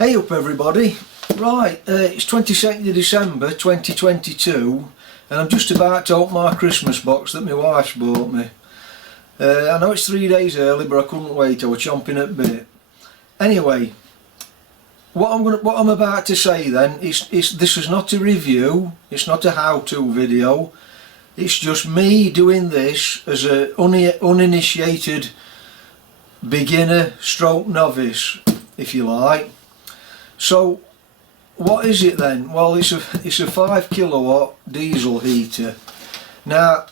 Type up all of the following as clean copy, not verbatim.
Hey up everybody, right, it's 22nd of December 2022 and I'm just about to open my Christmas box that my wife's bought me. I know it's 3 days early but I couldn't wait, I was chomping at bit. Anyway, what I'm about to say then is this is not a review, it's not a how-to video, it's just me doing this as an uninitiated beginner stroke novice, if you like. So what is it then? Well, it's a 5 kilowatt diesel heater. Now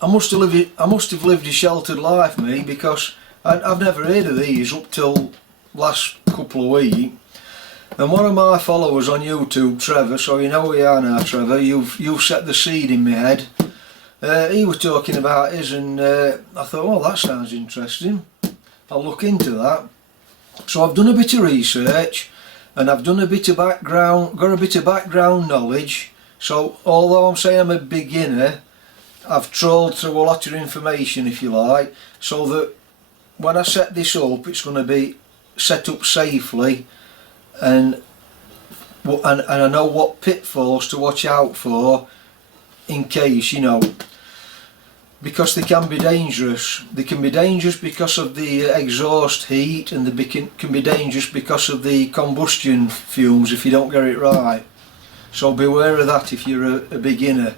I must have lived a sheltered life, me, because I've never heard of these up till last couple of weeks. And one of my followers on YouTube, Trevor, so you know who you are now, Trevor, you've set the seed in my head. He was talking about his and I thought, well, that sounds interesting, I'll look into that. So I've done a bit of research and I've done a bit of background, got a bit of background knowledge. So although I'm saying I'm a beginner, I've trawled through a lot of information, if you like, so that when I set this up it's going to be set up safely and I know what pitfalls to watch out for in case, you know, because they can be dangerous. They can be dangerous because of the exhaust heat, and they can be dangerous because of the combustion fumes if you don't get it right. So beware of that if you're a beginner.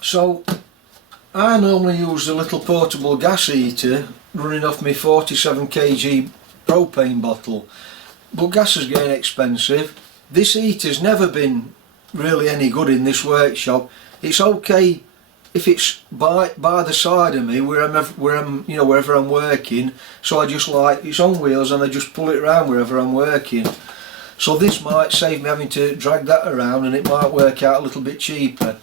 So I normally use a little portable gas heater running off my 47 kg propane bottle, but gas is getting expensive. This heater's never been really any good in this workshop. It's okay if it's by the side of me wherever I'm working, so I just like, it's on wheels and I just pull it around wherever I'm working. So this might save me having to drag that around, and it might work out a little bit cheaper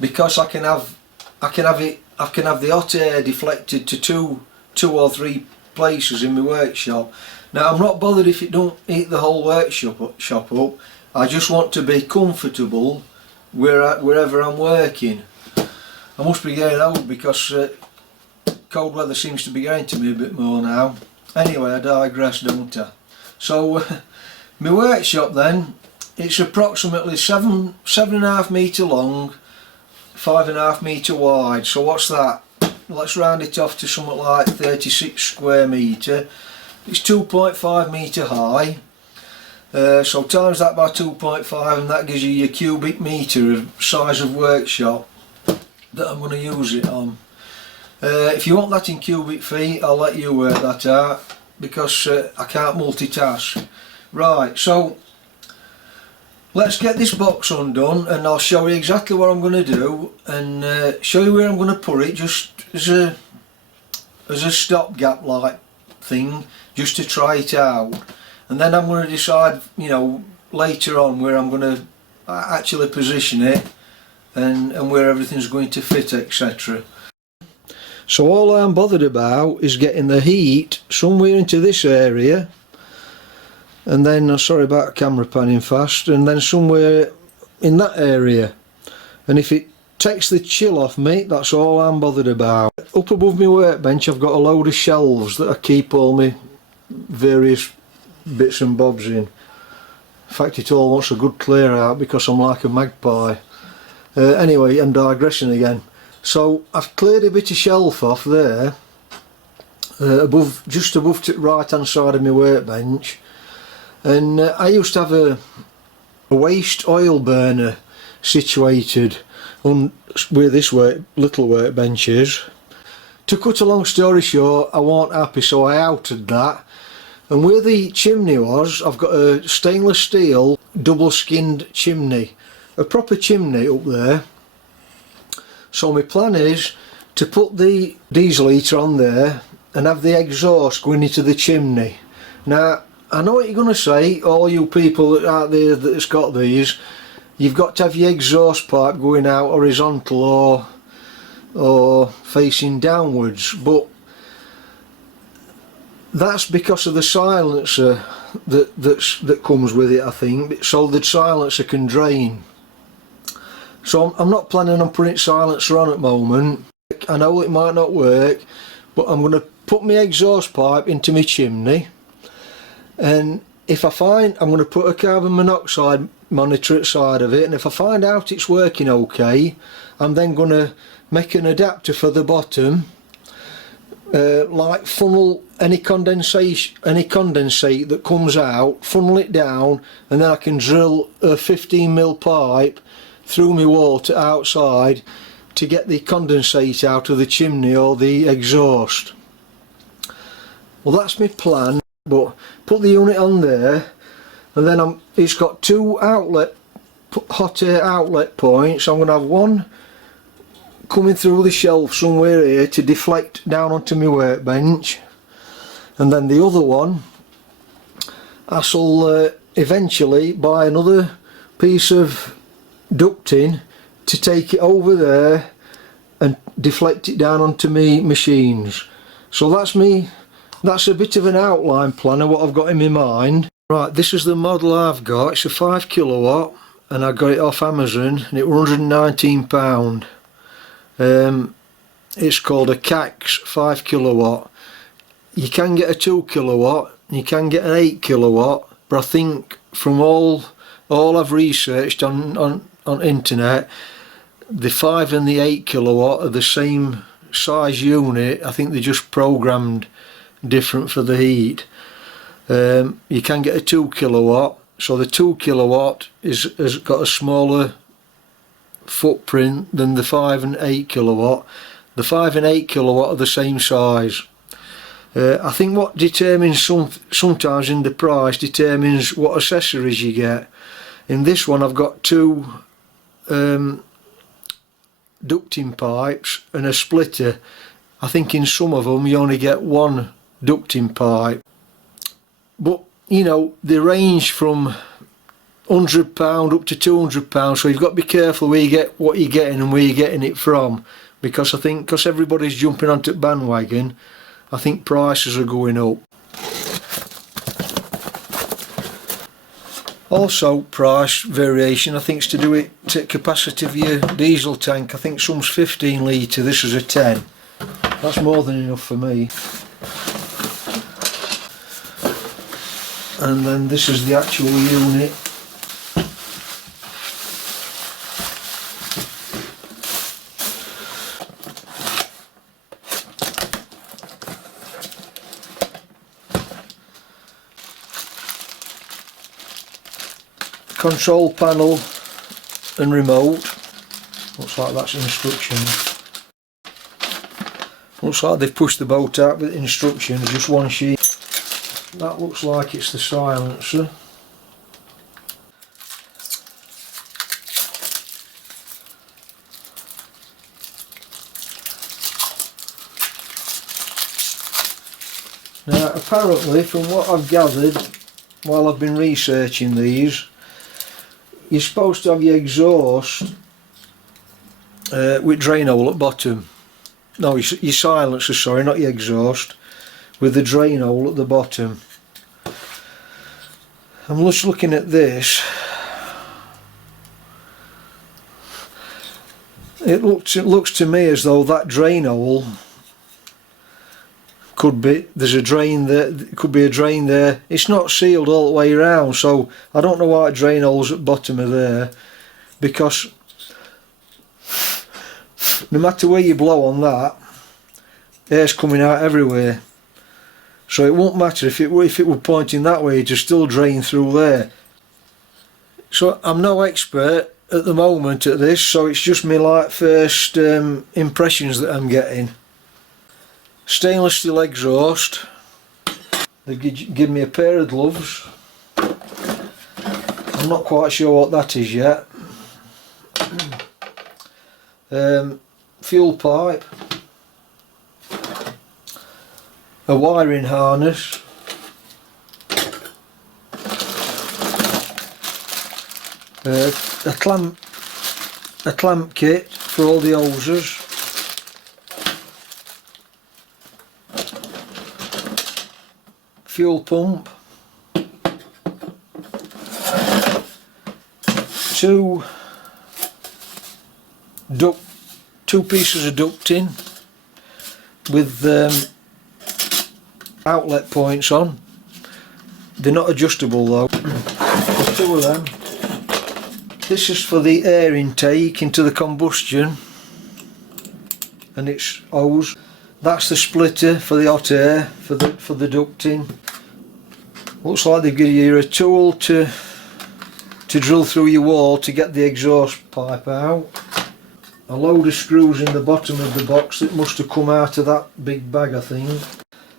because I can have the hot air deflected to two or three places in my workshop. Now I'm not bothered if it don't eat the whole workshop up. I just want to be comfortable wherever I'm working. I must be getting old because cold weather seems to be getting to me a bit more now. Anyway, I digress, don't I? So my workshop then, it's approximately 7.5 metre long, 5.5 metre wide. So what's that? Let's round it off to something like 36 square metre. It's 2.5 metre high. So times that by 2.5 and that gives you your cubic metre of size of workshop that I'm going to use it on. If you want that in cubic feet, I'll let you work that out because I can't multitask. Right, so let's get this box undone and I'll show you exactly what I'm going to do and show you where I'm going to put it, just as a stopgap like thing, just to try it out. And then I'm going to decide, you know, later on where I'm going to actually position it and where everything's going to fit, etc. So all I'm bothered about is getting the heat somewhere into this area, and then, sorry about camera panning fast, and then somewhere in that area. And if it takes the chill off me, that's all I'm bothered about. Up above my workbench I've got a load of shelves that I keep all my various bits and bobs in. In fact, it all wants a good clear out because I'm like a magpie. Anyway, I'm digressing again. So I've cleared a bit of shelf off there, just above the right hand side of my workbench, and I used to have a waste oil burner situated on where this little workbench is. To cut a long story short, I wasn't happy, so I outed that. And where the chimney was, I've got a stainless steel double skinned chimney, a proper chimney up there. So my plan is to put the diesel heater on there and have the exhaust going into the chimney. Now I know what you're going to say, all you people out there that's got these, you've got to have your exhaust pipe going out horizontal or facing downwards, but that's because of the silencer that comes with it, I think, so the silencer can drain. So I'm not planning on putting silencer on at the moment. I know it might not work, but I'm going to put my exhaust pipe into my chimney, and if I find, I'm going to put a carbon monoxide monitor at the side of it, and if I find out it's working okay, I'm then going to make an adapter for the bottom, like funnel any condensate that comes out, funnel it down, and then I can drill a 15mm pipe through my wall to outside to get the condensate out of the chimney or the exhaust. Well, that's my plan. But put the unit on there, and then it's got two hot air outlet points. I'm going to have one coming through the shelf somewhere here to deflect down onto my workbench, and then the other one I shall eventually buy another piece of ducting to take it over there and deflect it down onto my machines. So that's a bit of an outline plan of what I've got in my mind. Right, this is the model I've got. It's a 5 kilowatt, and I got it off Amazon, and it was £119. It's called a CAX 5 kilowatt. You can get a 2 kilowatt, and you can get an 8 kilowatt, but I think from all I've researched on internet, the 5 and the 8 kilowatt are the same size unit. I think they're just programmed different for the heat. You can get a 2 kilowatt, so the 2 kilowatt has got a smaller footprint than the 5 and 8 kilowatt. The 5 and 8 kilowatt are the same size. I think what determines sometimes in the price determines what accessories you get. In this one I've got two ducting pipes and a splitter. I think in some of them you only get one ducting pipe, but you know they range from £100 up to £200, so you've got to be careful where you get what you're getting and where you're getting it from, because I think because everybody's jumping onto the bandwagon, I think prices are going up. Also, price variation, I think it's to do with capacity of your diesel tank. I think some's 15 litre, this is a 10. That's more than enough for me. And then this is the actual unit. Control panel and remote. Looks like that's instructions. Looks like they've pushed the boat out with instructions, just one sheet. That looks like it's the silencer. Now apparently, from what I've gathered while I've been researching these, you're supposed to have your exhaust with drain hole at bottom. No, your silencer, sorry, not your exhaust, with the drain hole at the bottom. I'm just looking at this. It looks to me as though that drain hole could be, there's a drain there, could be a drain there. It's not sealed all the way around, so I don't know why drain holes at the bottom are there, because no matter where you blow on that, air's coming out everywhere. So it won't matter if it were pointing that way, it'd still drain through there. So I'm no expert at the moment at this, so it's just my first impressions that I'm getting. Stainless steel exhaust. They give me a pair of gloves. I'm not quite sure what that is yet. Fuel pipe. A wiring harness. A clamp kit for all the hoses. Fuel pump. Two pieces of ducting with outlet points on. They're not adjustable though. There's two of them. This is for the air intake into the combustion, and it's hose. That's the splitter for the hot air for the ducting. Looks like they've given you a tool to drill through your wall to get the exhaust pipe out. A load of screws in the bottom of the box that must have come out of that big bag, I think.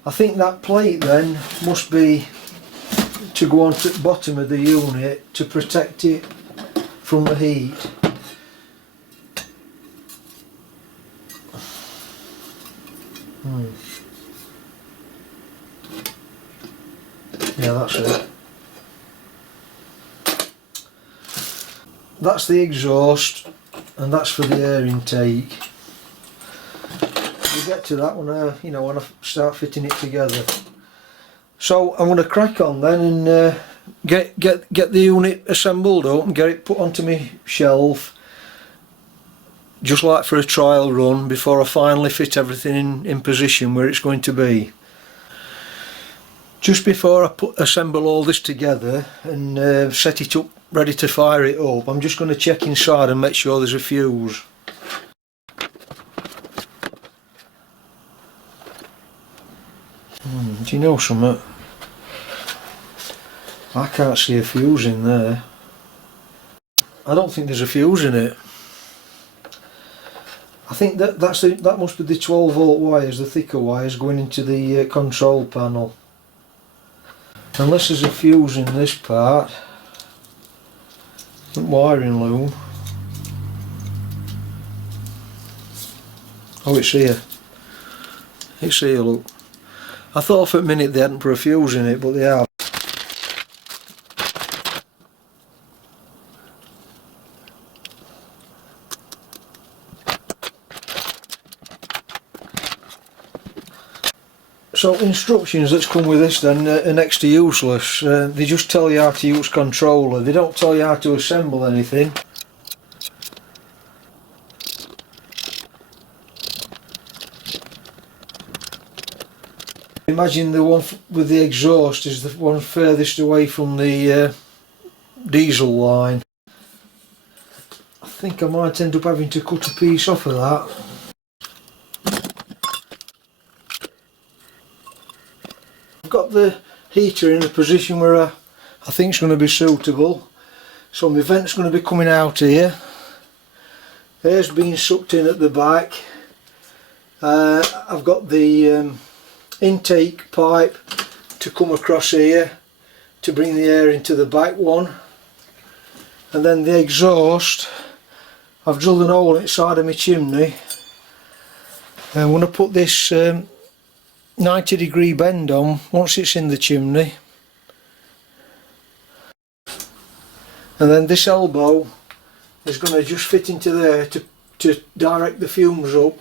I think that plate then must be to go on to the bottom of the unit to protect it from the heat. Yeah, that's it. That's the exhaust, and that's for the air intake. We'll get to that when when I start fitting it together. So I'm going to crack on then and get the unit assembled up and get it put onto my shelf, just like for a trial run, before I finally fit everything in position where it's going to be. Just before I assemble all this together and set it up ready to fire it up, I'm just going to check inside and make sure there's a fuse. Do you know something? I can't see a fuse in there. I don't think there's a fuse in it. I think that must be the 12 volt wires, the thicker wires going into the control panel. Unless there's a fuse in this part, wiring loom. Oh, it's here. It's here, look. I thought for a minute they hadn't put a fuse in it, but they have. So instructions that's come with this then are next to useless. They just tell you how to use controller. They don't tell you how to assemble anything. Imagine the one with the exhaust is the one furthest away from the diesel line. I think I might end up having to cut a piece off of that. I've got the heater in a position where I think it's going to be suitable. So my vent's going to be coming out here. Air's being sucked in at the back. I've got the intake pipe to come across here to bring the air into the back one, and then the exhaust, I've drilled an hole inside of my chimney, and I'm going to put this 90-degree bend on once it's in the chimney, and then this elbow is going to just fit into there to direct the fumes up.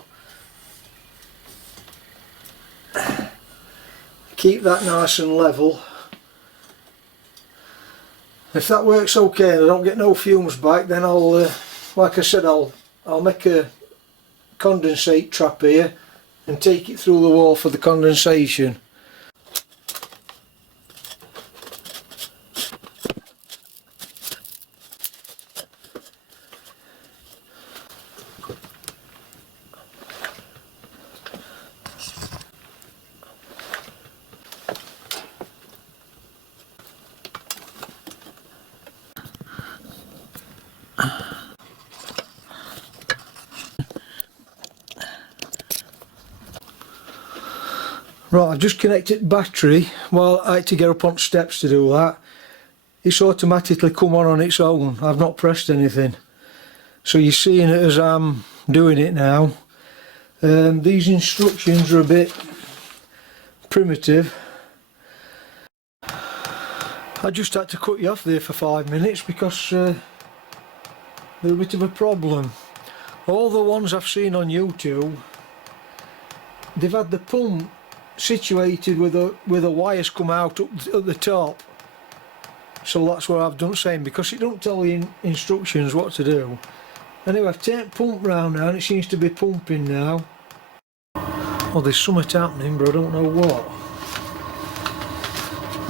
Keep that nice and level. If that works okay and I don't get no fumes back, then I'll, like I said, I'll make a condensate trap here and take it through the wall for the condensation. Right, I've just connected battery. Well, I had to get up on steps to do that. It's automatically come on its own. I've not pressed anything. So you're seeing it as I'm doing it now. These instructions are a bit primitive. I just had to cut you off there for 5 minutes because they're a bit of a problem. All the ones I've seen on YouTube, they've had the pump situated with the wires come out up at the top. So that's what I've done saying, because it don't tell you in instructions what to do. Anyway, I've turned pump round now and it seems to be pumping now. Oh, there's something happening, but I don't know what.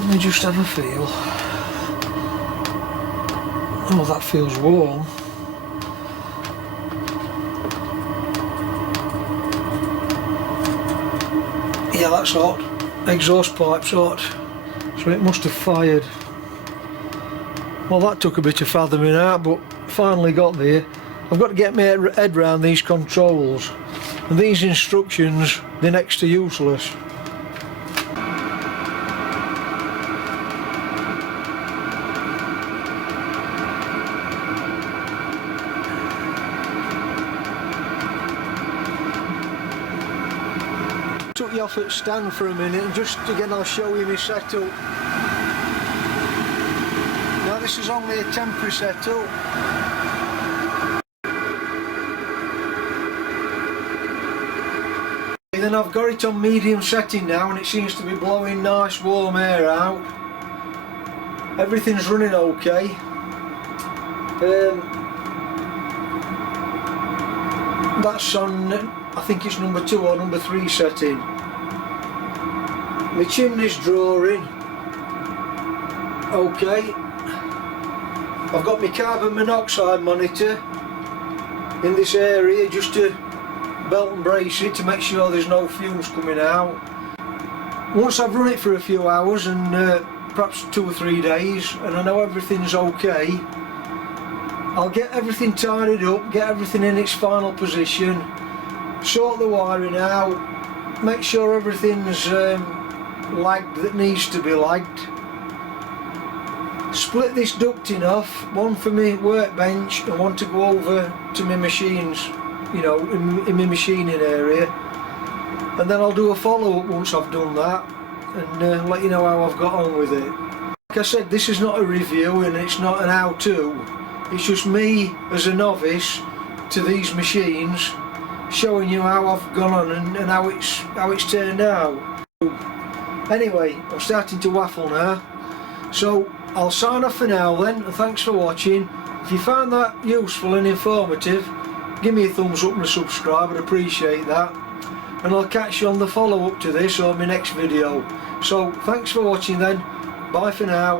Let me just have a feel. Oh, that feels warm. Yeah, that's hot. Exhaust pipe's hot. So it must have fired. Well, that took a bit of fathoming out, but finally got there. I've got to get my head round these controls. And these instructions, they're next to useless. Took you off at stand for a minute, and just again I'll show you my setup. Now this is only a temporary setup. Then I've got it on medium setting now, and it seems to be blowing nice warm air out. Everything's running okay. That's on, I think it's number 2 or number 3 setting. My chimney's drawing. Okay. I've got my carbon monoxide monitor in this area just to belt and brace it to make sure there's no fumes coming out. Once I've run it for a few hours and perhaps 2 or 3 days, and I know everything's okay, I'll get everything tidied up, get everything in its final position, sort the wiring out, make sure everything's lagged that needs to be lagged, split this ducting off, one for my workbench and one to go over to my machines, you know, in my machining area, and then I'll do a follow-up once I've done that and let you know how I've got on with it. Like I said, this is not a review and it's not an how-to, it's just me as a novice to these machines showing you how I've gone on and how it's turned out. Anyway, I'm starting to waffle now, so I'll sign off for now then, and thanks for watching. If you found that useful and informative, give me a thumbs up and a subscribe, I'd appreciate that. And I'll catch you on the follow up to this or my next video. So thanks for watching then, bye for now.